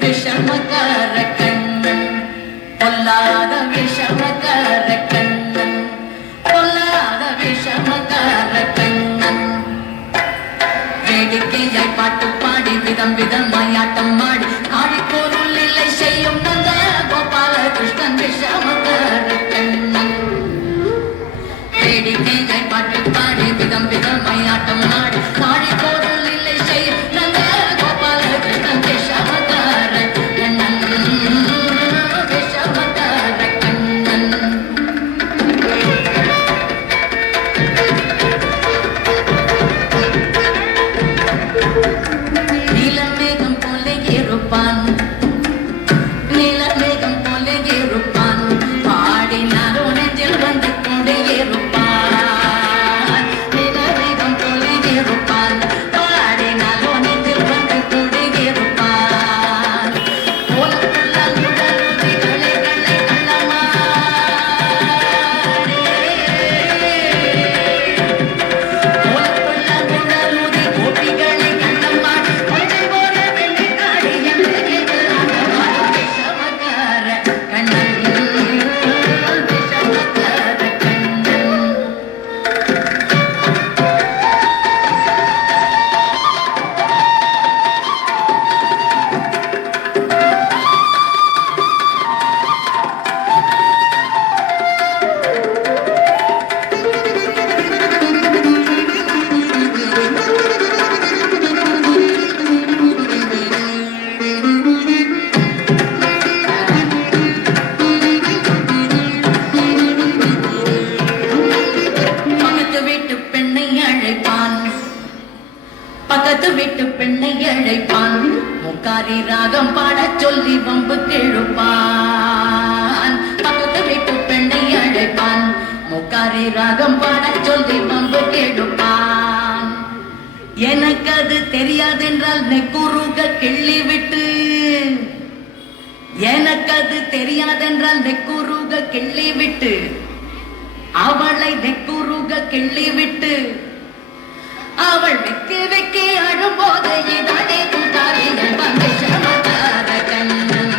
விஷமக்கார கண்ணன் பொல்லாத விஷமக்கார கண்ணன் பொல்லாத விஷமக்கார கண்ணன் வேடிக்கையாய் பாட்டு பாடி விதம் விதமாய் ஆட்டம் ஆடி ஆடிப்போருள் இல்லை செய்யும் நந்த கோபால கிருஷ்ணன் விஷமக்கார கண்ணன் வேடிக்கையாய் பாட்டு பாடி விதம் விதமாய் ஆட்டம் ஆடி ஆடிப்போருள் இல்லை செய்யும் நந்த கோபால கிருஷ்ணன் விஷமக்கார கண்ணன் விஷமக்கார கண்ணன் நீலமேகம் போல இருப்பான் நீலமேகம் போல இருப்பான் பாடினாரோ நெஞ்சில் வந்து கொண்டே இருப்பான் நீலமேகம் போல இருப்பான் பாடினாரோ நெஞ்சில் வந்து கொண்டே இருப்பான் போலக்குள்ள உடலுதி களை களை கள்ளமாரே போலக்குள்ள உடலுதி கோபிகளை கள்ளமாடி கொஞ்சை போல வெள்ளிக்காடி என்று கேட்கிறான் விஷமக்கார கண்ணன் விஷமக்கார கண்ணன் பக்கத்து வீட்டு பெண்ணை அழைப்பான் பக்கத்து வீட்டு பெண்ணை அழைப்பான் முக்காரி ராகம் பாடச் சொல்லி வம்பு கிழுப்பான் பக்கத்து வீட்டு பெண்ணை அழைப்பான் முக்காரி ராகம் பாடச் சொல்லி வம்பு கிழுப்பான் எனக்கு அது தெரியாதென்றால் நெக்குருக கிள்ளி விட்டு எனக்கு அது தெரியாதென்றால் நெக்குருக கிள்ளி விட்டு அவளை நெக்குருக கிள்ளி விட்டு அவள் வெக்கி வெக்கி அழும்போது இதனை துண்டாரிகள் வந்து சமதார கண்ணன்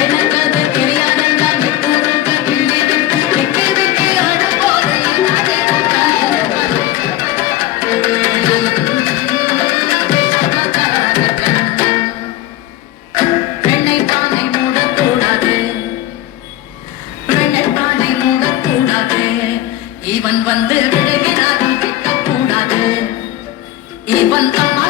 எனக்கு அது தெரியாதென்றால் நெக்குருக கிள்ளி விட்டு வெக்கி வெக்கி அழும்போது இதனை துண்டாரிகள் வந்து சமதார கண்ணன் பெண்ணை பானை மூடக்கூடாது பெண்ணை பானை மூடக்கூடாது இவன் வந்து விழுகிறார்கள் கேட்கக்கூடாது இவன் அம்மா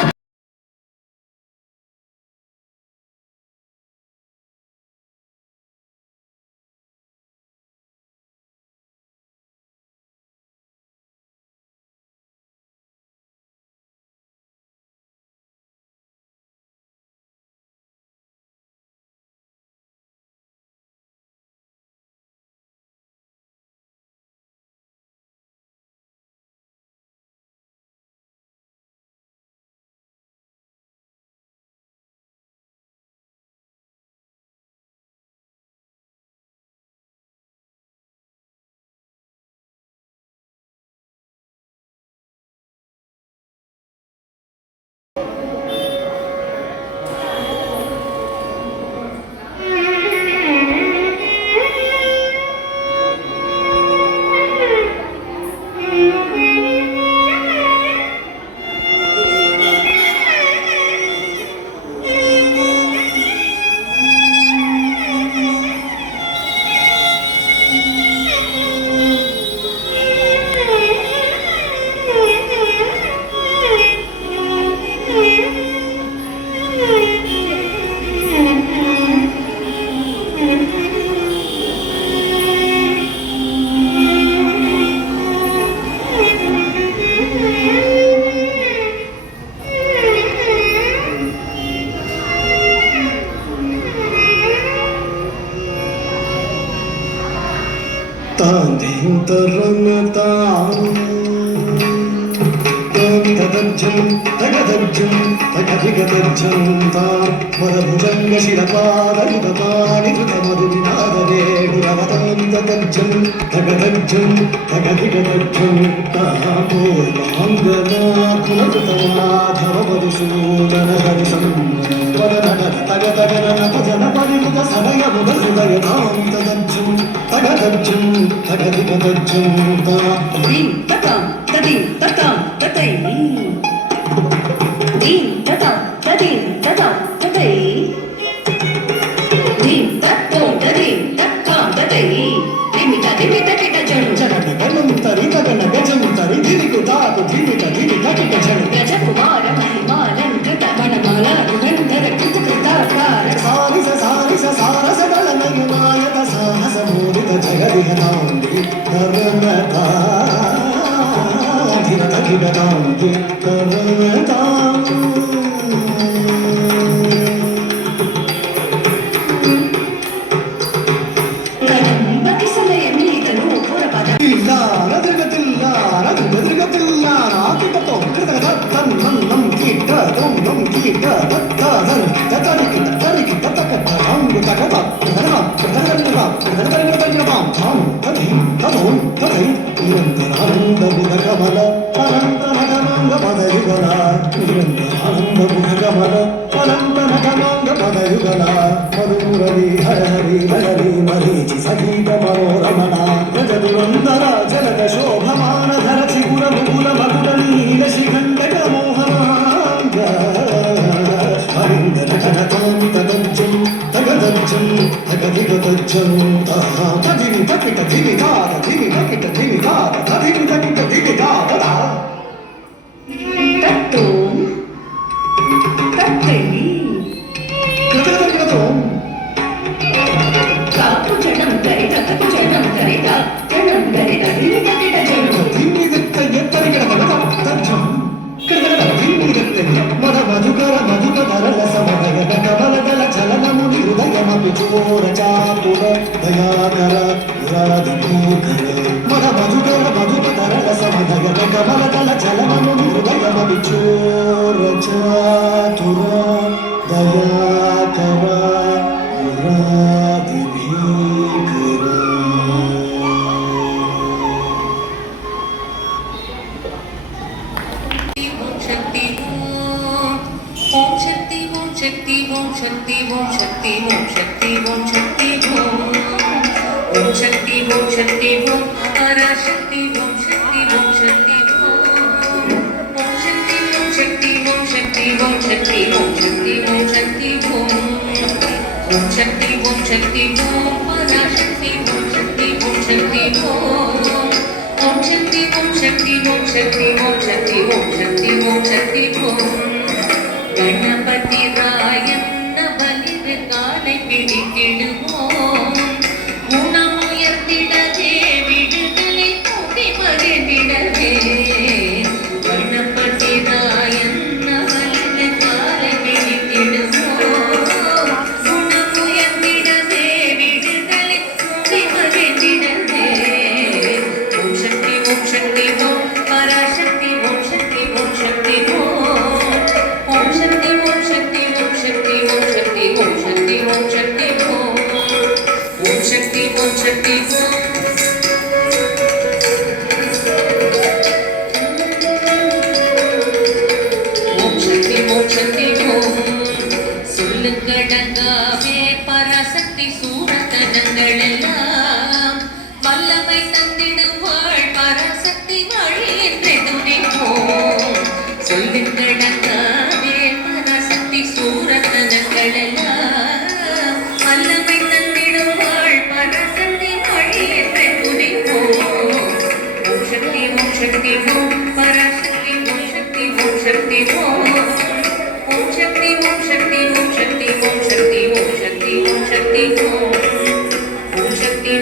भुजंग शिरपादयुतपानि कृतमधुनादरेणुरवतन्त தகதஜம் தகதஜம் தகதிகதஜம் தாமோர் மாங்கனா குலகுதமாதவ மதுசூதன ஹரிசம் வதனட தகதகன நபஜன பரிமுக சதய முக ஹிருதய தாந்ததஜம் தகதஜம் தகதிகதஜம் தா தீம் ததாம் ததீம் ததாம் ததை தீம் ததாம் ததீம் ததாம் ததை தீம் தத்தோம் ததீம் தத்தாம் ததை திமித திமித கிட ஜணு ஜனக கணம் தரி தகன கஜம் தரி திரிகு தாகு திமித திமித கிட ஜணு கஜ குமார மணிமாலன் கிருத மணமால குகந்தர கிருதாகார சாரிச சாரிச சாரச தலனயனாயக சாஹச மூலித ஜகதிஹதாந்தி கர்ணதா ಧಿರತ ಧಿರತಾಂತಿ ಕರ್ಣತಾಂ ಆನಂದಬುಧಕಮಲ ಅನಂತ ನಟನಾಂಗ ಪದಯುಗಲ ಆನಂದಬುಧಕಮಲ ಅನಂತ ನಟನಾಂಗ ಪದಯುಗಲ ಮಧುರವಿ ಹರಹರಿ ಲಹರಿ ಮರೀಚಿ ಸಂಗೀತ ಮನೋರಮಣ ಗಜದುರಂದರ ಜಲದ ಶೋಭಮಾನಧರ ಚಿಗುರ ಮುಗುಲ ಮಗುಡ ನೀಲ ಶಿಖಂಡಕ ಮೋಹನಾಂಗ ಹರಿಂದರ ಕನಕಾಂತಗಜ್ಜಂ ತಗದಜ್ಜಂ ತಗದಿಗದಜ್ಜಂ ತದಿನಿ ತಕಿಟ ದಿನಿ ದಾದ ದಿನಿ ತಕಿಟ ದಿನಿ ದಾದ ತದಿನಿ ತಕಿಟ ದಿನಿ ದಾದ தத்தோம் தத்தை ಕೃತಕೃತೋಂ காப்பு ஜனம் கரித கப்பு ஜனம் கரித ஜனம் கரித திமித கிட ஜணு ದಿನ್ನಿದತ್ತ ಎತ್ತರಿಗಡ ತಜ್ಜಂ ಕೃತಕದ ದಿನ್ನಿದತ್ತ ಮದ ಮಧುಕರ ಮಧುಕರ ರಸಮದಗದ ಕಮಲದಲ ಚಲನ ಮುನಿ ಹೃದಯಮಪಿ ಚೋರ ಚಾತುರ ದಯಾಕರ ಪುರಾದಿಭೂಕರ ಮದ ಮಧುಕರ ಮಧುಕರ ರಸಮದಗದ ಕಮಲದಲ ಚಲನ ಮುನಿ ಹೃದಯಮಪಿ ಚೋರ ಚಾತುರ ದಯಾಕರ ஓம் சக்தி ஓம் சக்தி ஓம் சக்தி ஓம் சக்தி ஓம் சக்தி ஓம் சக்தி ஓம் பராசக்தி ஓம் சக்தி ஓம் சக்தி ஓம் சக்தி ஓம் சக்தி ஓம் சக்தி ஓம் சக்தி ஓம் சக்தி ஓம் சக்தி ஓம் சக்தி ஓம் சக்தி ஓம் பராசக்தி ஓம் சக்தி ஓம் சக்தி ஓம் சக்தி ஓம் சக்தி ஓம் சக்தி ஓம் சக்தி ஓம் சக்தி ஓம் சக்தி ஓம் கணபதி ராயன்ன பலிது காலை பிடித்திடுவோம் குணமுயர்த்திடவே விடுதலை தூண்டி மகிழ்ந்திடவே கணபதி ராயன்ன பலிது காலை பிடித்திடுவோம் குணமுயர்த்திடவே விடுதலை தூண்டி மகிழ்ந்திடவே ஓம் சக்தி ஓம் பராசக்தி ஓம் சக்தி ஓம் சக்தி ஓம் சக்தி ஓம் சக்தி ஓம் சக்தி ஓம் சக்தி ஓம் சக்தி ஓம் சக்தி ஓம் சக்தி ஓம் சக்தி ஓம் சக்தி ஓம் சக்தி ஓம் சொல்லுங்கடங்காவே பராசக்தி சூரத்தனங்கள் எல்லாம் வல்லமை தந்திடுவாள் பராசக்தி வழி என்று துணிப்போம் சொல்லுங்கடங்காவே பராசக்தி சூரத்தனங்கள் எல்லாம் வல்லமை தந்திடுவாள் பராசக்தி வழி என்று துணிப்போம் ஓம் சக்தி ஓம் பராசக்தி ஓம் சக்தி ஓம் சக்தி ஓம் சக்தி ஓம் சக்தி ஓம் சக்தி ஓம் சக்தி ஓம் சக்தி ஓம் சக்தி ஓம் சக்தி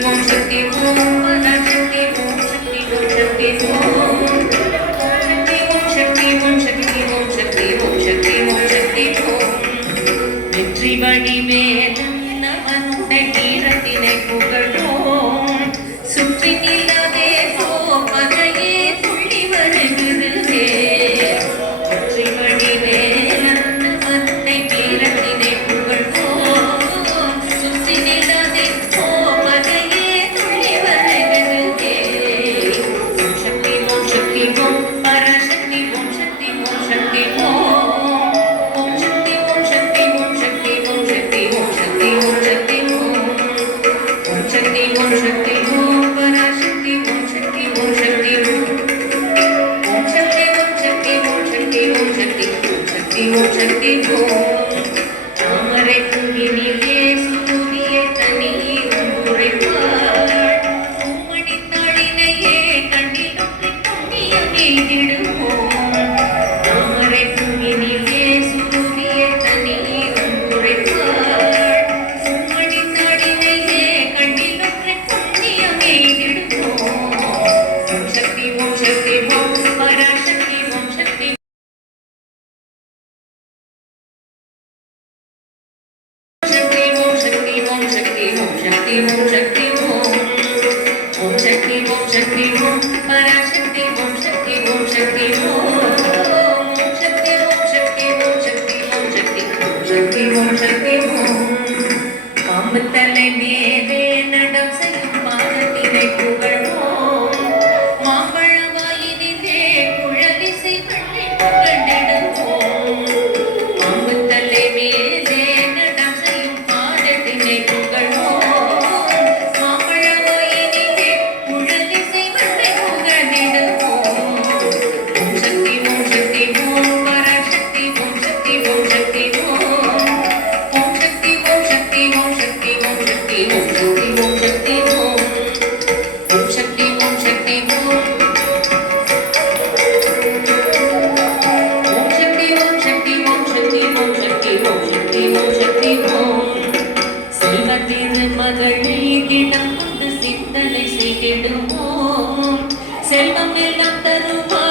ஓம் சக்தி ஓம் ஓம் சக்தி ஓம் சக்தி ஓம் பராசக்தி ஓம் சக்தி ஓம் சக்தி ஓம் ஓம் சக்தி ஓம் சக்தி ஓம் சக்தி ஓம் சக்தி ஓம் சக்தி ஓம் சக்தி ஓம் பாம்பு தலை மேலே நடம் செய்யும் பாதத்தினை புகழ்வோம் மாம்பழ வாயினிலே குழலிசை பண்ணி புகழ்ந்திடுவோம் பாம்பு தலை மேலே நடம் செய்யும் பாதத்தினை புகழ்வோம் மாம்பழ வாயினிலே குழலிசை பண்ணி புகழ்ந்திடுவோம் ஓம் சக்தி ஓம் சக்தி ஓம் பராசக்தி ஓம் சக்தி ஓம் சக்தி ஓம் ஓம் சக்தி ஓம் சக்தி ஓம் சக்தி ஓம் சக்தி ஓம் சக்தி ஓம் சக்தி ஓம் ஓம் சக்தி ஓம் சக்தி ஓம் ஓம் சக்தி ஓம் சக்தி ஓம் சக்தி ஓம் சக்தி ஓம் சக்தி ஓம் சக்தி ஓம் செல்வ திருமகளை தினம் கொண்டு சிந்தனை செய்திடுவோம் செல்வம் எல்லாம் தருவார்